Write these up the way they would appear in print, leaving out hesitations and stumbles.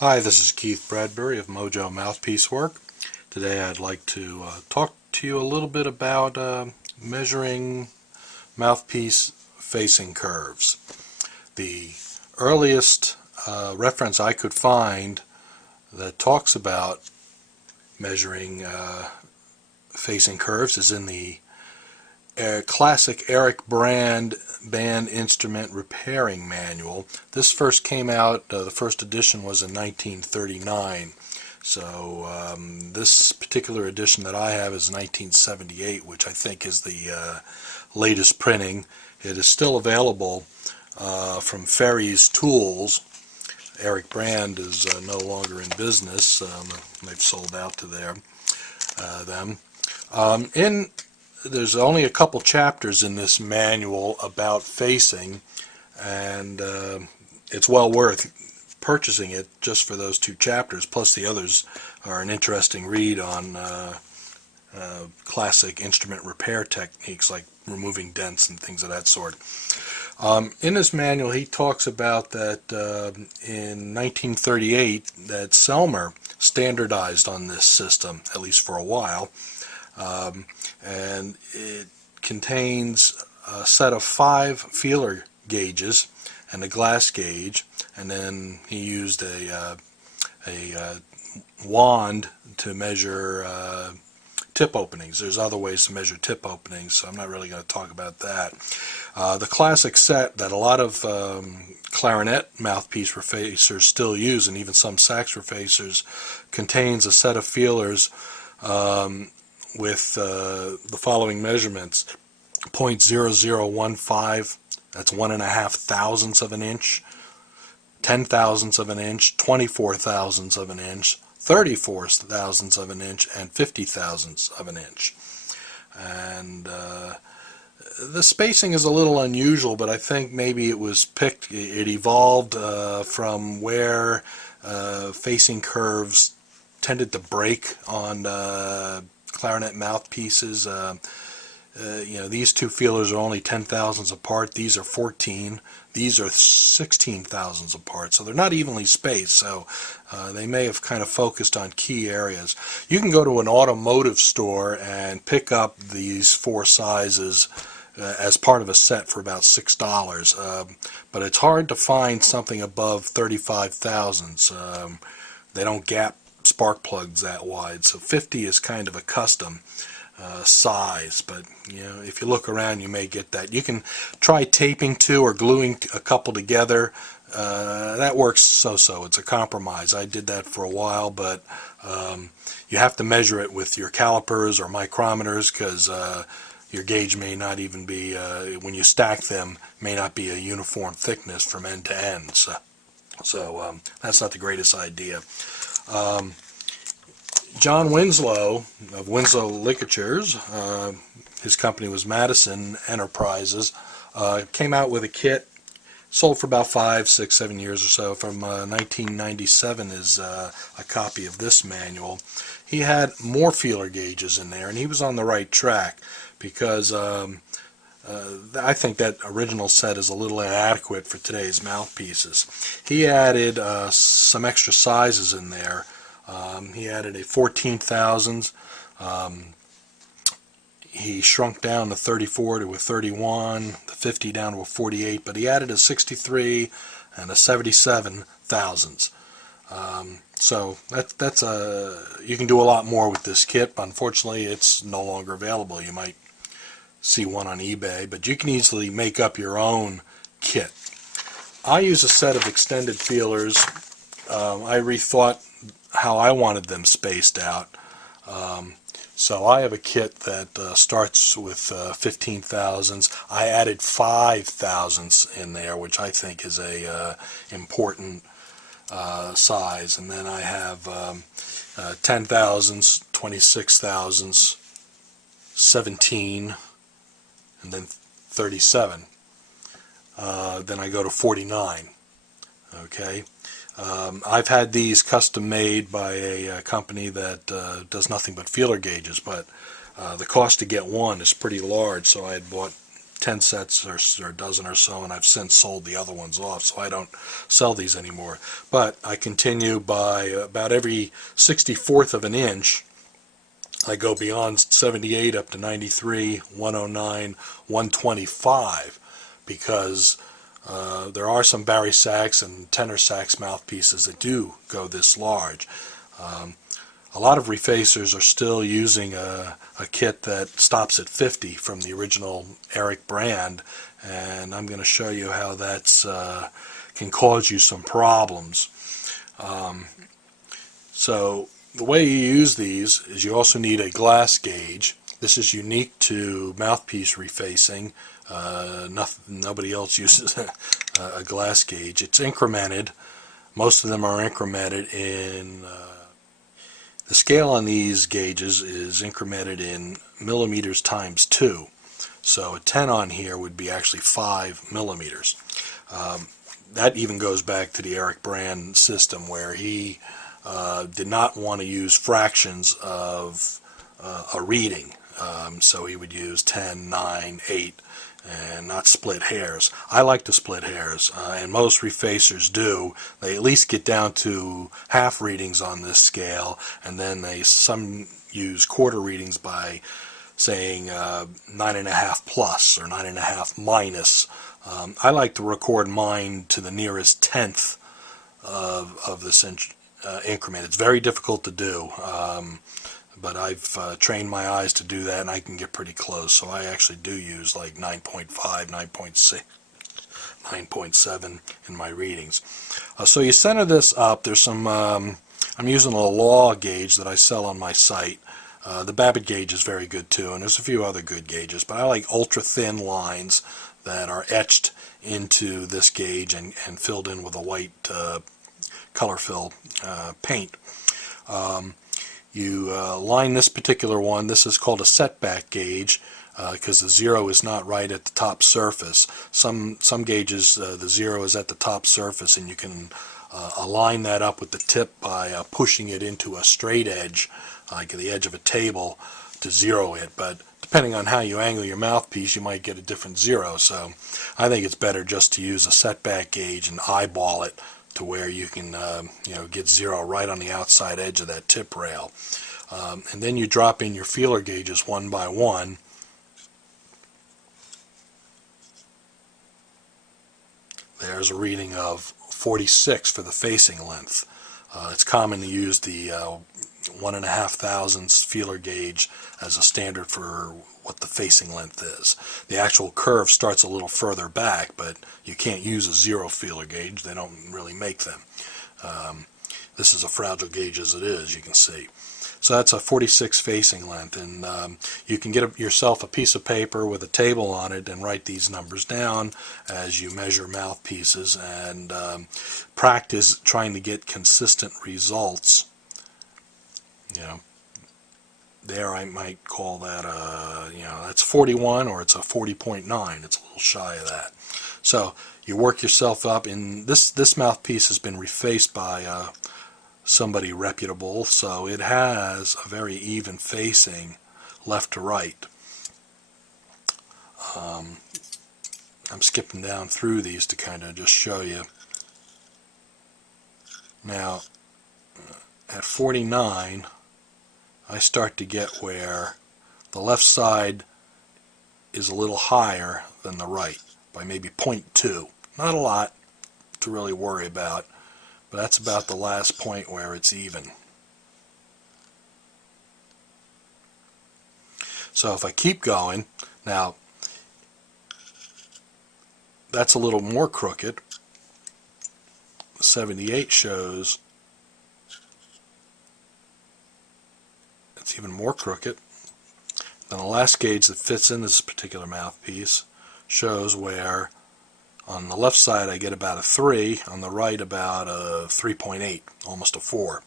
Hi, this is Keith Bradbury of Mojo Mouthpiece Work. Today I'd like to talk to you a little bit about measuring mouthpiece facing curves. The earliest reference I could find that talks about measuring facing curves is in the classic Eric Brand Band Instrument Repairing Manual. This first came out, the first edition was in 1939. So this particular edition that I have is 1978, which I think is the latest printing. It is still available from Ferry's Tools. Eric Brand is no longer in business. They've sold out to them. There's only a couple chapters in this manual about facing, and it's well worth purchasing it just for those two chapters, plus the others are an interesting read on classic instrument repair techniques like removing dents and things of that sort. In this manual he talks about that in 1938 that Selmer standardized on this system, at least for a while. And it contains a set of 5 feeler gauges and a glass gauge, and then he used a wand to measure tip openings. There's other ways to measure tip openings, so I'm not really going to talk about that. The classic set that a lot of clarinet mouthpiece refacers still use, and even some sax refacers, contains a set of feelers with the following measurements: 0.0015, that's 1.5 thousandths of an inch, 10 thousandths of an inch, 24 thousandths of an inch, 34 thousandths of an inch, and 50 thousandths of an inch. And the spacing is a little unusual, but I think maybe it was picked, it evolved from where facing curves tended to break on clarinet mouthpieces. These two feelers are only 10 thousandths apart. These are 14. These are 16 thousandths apart. So they're not evenly spaced. So they may have kind of focused on key areas. You can go to an automotive store and pick up these 4 sizes as part of a set for about $6. But it's hard to find something above 35 thousandths. They don't gap spark plugs that wide, so 50 is kind of a custom size, but if you look around you may get that. You can try taping 2 or gluing a couple together. That works so-so. It's a compromise. I did that for a while, but you have to measure it with your calipers or micrometers, because your gauge may not even be, when you stack them, may not be a uniform thickness from end to end. So that's not the greatest idea. John Winslow of Winslow Ligatures, his company was Madison Enterprises, came out with a kit, sold for about 5, 6, 7 years or so. From 1997 is a copy of this manual. He had more feeler gauges in there, and he was on the right track, because I think that original set is a little inadequate for today's mouthpieces. He added some extra sizes in there. He added a 14 thousandths. He shrunk down the 34 to a 31, the 50 down to a 48, but he added a 63 and a 77 thousandths. So that's you can do a lot more with this kit, but unfortunately it's no longer available. You might see one on eBay, but you can easily make up your own kit. I use a set of extended feelers. I rethought how I wanted them spaced out. So I have a kit that starts with 15 thousandths. I added 5 thousandths in there, which I think is a important size. And then I have 10 thousandths, 26 thousandths, 17, and then 37. Then I go to 49. Okay. I've had these custom made by a company that does nothing but feeler gauges, but the cost to get one is pretty large, so I had bought 10 sets or a dozen or so, and I've since sold the other ones off, so I don't sell these anymore. But I continue by about every 64th of an inch. I go beyond 78 up to 93, 109, 125, because there are some bari sax and tenor sax mouthpieces that do go this large. A lot of refacers are still using a kit that stops at 50 from the original Eric brand, and I'm going to show you how that's can cause you some problems. So the way you use these is you also need a glass gauge. This is unique to mouthpiece refacing. Nobody else uses a glass gauge. It's incremented. Most of them are incremented in the scale on these gauges is incremented in millimeters times 2. So a 10 on here would be actually 5 millimeters. That even goes back to the Eric brand system, where he did not want to use fractions of a reading. So he would use 10, 9, 8, and not split hairs. I like to split hairs, and most refacers do. They at least get down to half readings on this scale, and then some use quarter readings by saying 9.5 plus or 9.5 minus. I like to record mine to the nearest tenth of this increment. It's very difficult to do, but I've trained my eyes to do that, and I can get pretty close. So I actually do use like 9.5, 9.6, 9.7 in my readings. So you center this up. There's some, I'm using a law gauge that I sell on my site. The Babbitt gauge is very good too, and there's a few other good gauges, but I like ultra thin lines that are etched into this gauge and filled in with a white color fill paint. You line this particular one. This is called a setback gauge because the zero is not right at the top surface. Some gauges the zero is at the top surface, and you can align that up with the tip by pushing it into a straight edge, like the edge of a table, to zero it. But depending on how you angle your mouthpiece, you might get a different zero. So I think it's better just to use a setback gauge and eyeball it to where you can get zero right on the outside edge of that tip rail. And then you drop in your feeler gauges one by one. There's a reading of 46 for the facing length. It's common to use the 1.5 thousandths feeler gauge as a standard for what the facing length is. The actual curve starts a little further back, but you can't use a zero feeler gauge. They don't really make them. This is a fragile gauge as it is, you can see. So that's a 46 facing length, and you can get yourself a piece of paper with a table on it and write these numbers down as you measure mouthpieces and practice trying to get consistent results. There I might call that that's 41, or it's a 40.9. It's a little shy of that. So you work yourself up. In this mouthpiece has been refaced by somebody reputable, so it has a very even facing left to right. I'm skipping down through these to kind of just show you. Now at 49, I start to get where the left side is a little higher than the right by maybe 0.2. Not a lot to really worry about, but that's about the last point where it's even. So if I keep going, now that's a little more crooked. 78 shows it's even more crooked. Then the last gauge that fits in this particular mouthpiece shows where on the left side I get about a 3, on the right about a 3.8, almost a 4.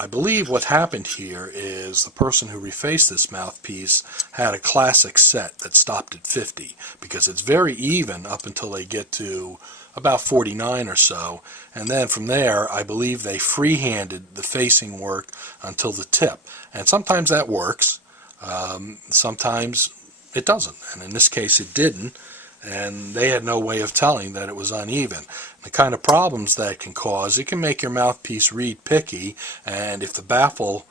I believe what happened here is the person who refaced this mouthpiece had a classic set that stopped at 50, because it's very even up until they get to about 49 or so, and then from there I believe they free-handed the facing work until the tip, and sometimes that works, sometimes it doesn't. And in this case it didn't, and they had no way of telling that it was uneven. The kind of problems that can cause, it can make your mouthpiece reed picky, and if the baffle,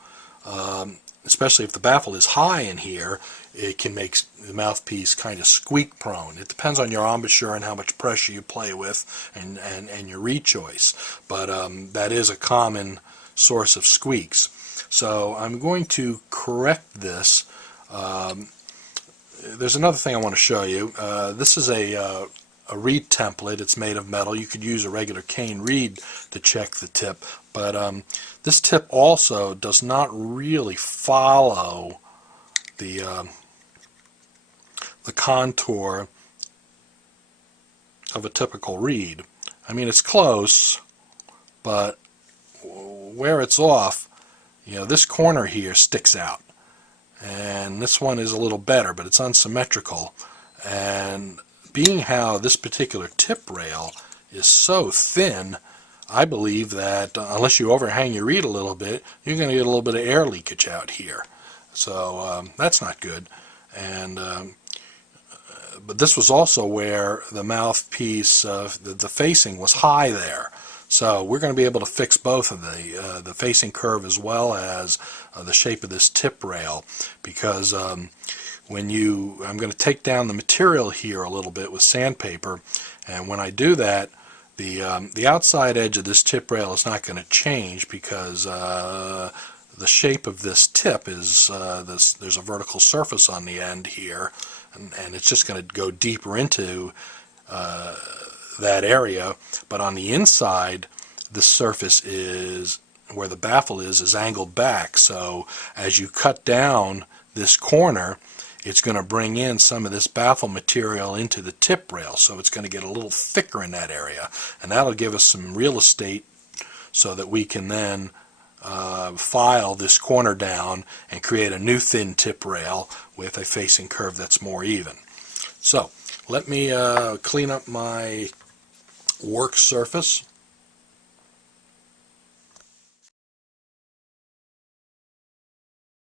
especially if the baffle is high in here, it can make the mouthpiece kind of squeak prone. It depends on your embouchure and how much pressure you play with, and your reed choice, but that is a common source of squeaks. So I'm going to correct this. There's another thing I want to show you. This is a reed template. It's made of metal. You could use a regular cane reed to check the tip, but this tip also does not really follow the contour of a typical reed. I mean, it's close, but where it's off, you know, this corner here sticks out, and this one is a little better, but it's unsymmetrical. And being how this particular tip rail is so thin, I believe that unless you overhang your reed a little bit, you're going to get a little bit of air leakage out here. So that's not good. And but this was also where the mouthpiece, the facing was high there. So we're going to be able to fix both of the facing curve as well as the shape of this tip rail, because I'm going to take down the material here a little bit with sandpaper, and when I do that, the outside edge of this tip rail is not going to change, because the shape of this tip is there's a vertical surface on the end here, and it's just going to go deeper into that area. But on the inside, the surface is where the baffle is angled back, so as you cut down this corner, it's going to bring in some of this baffle material into the tip rail, so it's going to get a little thicker in that area, and that'll give us some real estate so that we can then file this corner down and create a new thin tip rail with a facing curve that's more even. So let me clean up my work surface,